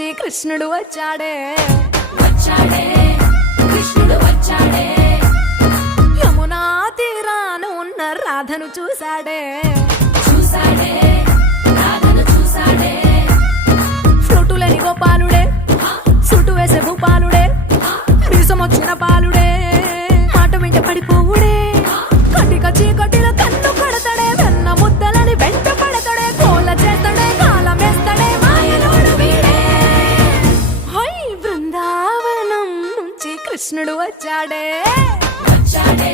నుంచి కృష్ణుడు వచ్చాడే వచ్చాడే కృష్ణుడు వచ్చాడే యమునా తీరాన ఉన్న రాధను చూశాడే చూసాడే రాధను చూసాడే ఫ్లూటులేని గోపాలుడే సుటు వేసే భూపాలుడే వీసమొచ్చిన పాలుడే మాట వెంట పడిపోవుడే కటిక చీకటిలో కన్ను పడతాడే వెన్న ముద్దలని వెంట పడతాడే కోల చేస్తాడే కాలం వేస్తాడే మాయలోడు వీడే హై బృందావనం నుంచి కృష్ణుడు వచ్చాడే వచ్చాడే